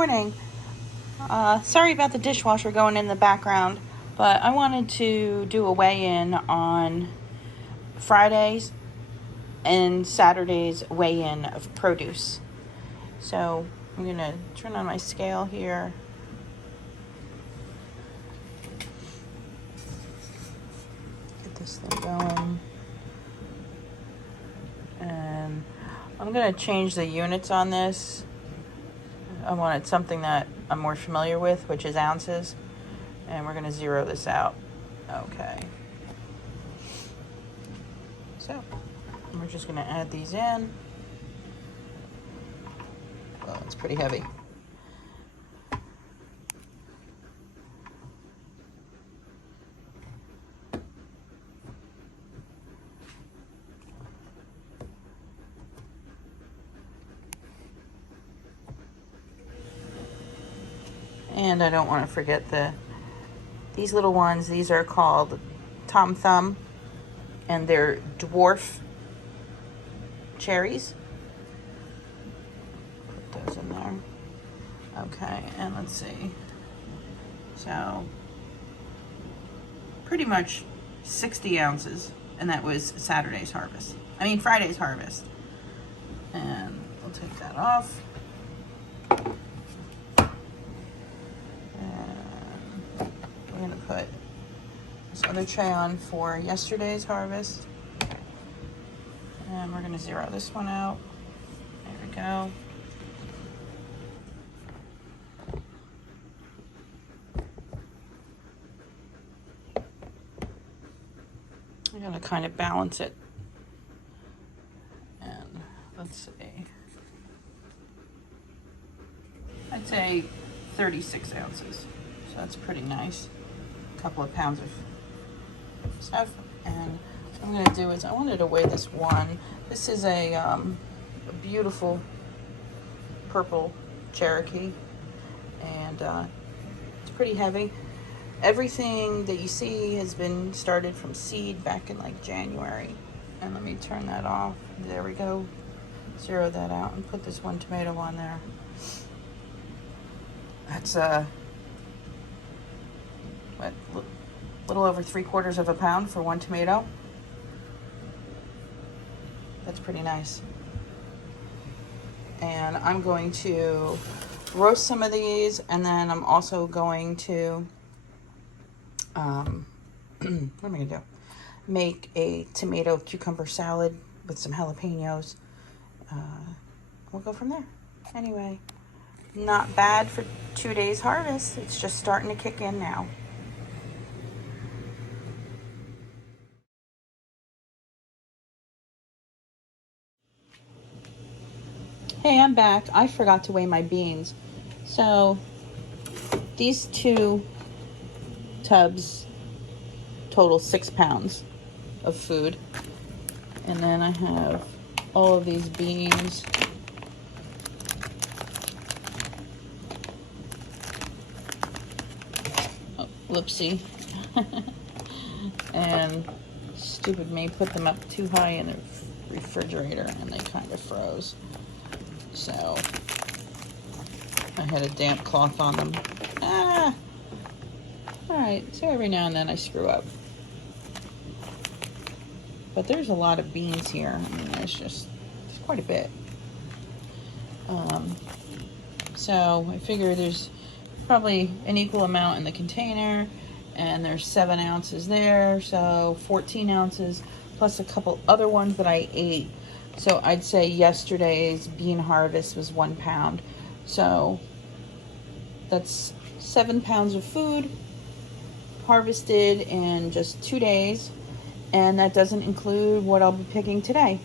morning. Sorry about the dishwasher going in the background, but I wanted to do a weigh-in on Fridays and Saturdays weigh-in of produce. So I'm going to turn on my scale here. Get this thing going. And I'm going to change the units on this. I wanted something that I'm more familiar with, which is ounces. And we're going to zero this out. Okay. So we're just going to add these in. Well, it's pretty heavy. And I don't want to forget these little ones. These are called Tom Thumb, and they're dwarf cherries. Put those in there. Okay, and let's see. So pretty much 60 ounces, and that was Friday's harvest. And we'll take that off. We're going to put this other tray on for yesterday's harvest. And we're going to zero this one out. There we go. I'm going to kind of balance it. And let's see. I'd say 36 ounces. So that's pretty nice. A couple of pounds of stuff. And what I'm going to do is I wanted to weigh this one. This is a beautiful purple Cherokee. And it's pretty heavy. Everything that you see has been started from seed back in like January. And let me turn that off. There we go. Zero that out and put this one tomato on there. That's what, little over 3/4 of a pound for one tomato. That's pretty nice. And I'm going to roast some of these, and then I'm also going to what am I gonna do? Make a tomato cucumber salad with some jalapenos. We'll go from there. Anyway, not bad for 2 days harvest. It's just starting to kick in now. Hey, I'm back. I forgot to weigh my beans. So these 2 tubs total 6 pounds of food. And then I have all of these beans. Oh, whoopsie. And stupid me put them up too high in the refrigerator and they kind of froze. So I had a damp cloth on them. Alright, so every now and then I screw up. But there's a lot of beans here. I mean, there's quite a bit. So I figure there's probably an equal amount in the container, and there's 7 ounces there, so 14 ounces, plus a couple other ones that I ate. So I'd say yesterday's bean harvest was 1 pound. So that's 7 pounds of food harvested in just 2 days. And that doesn't include what I'll be picking today.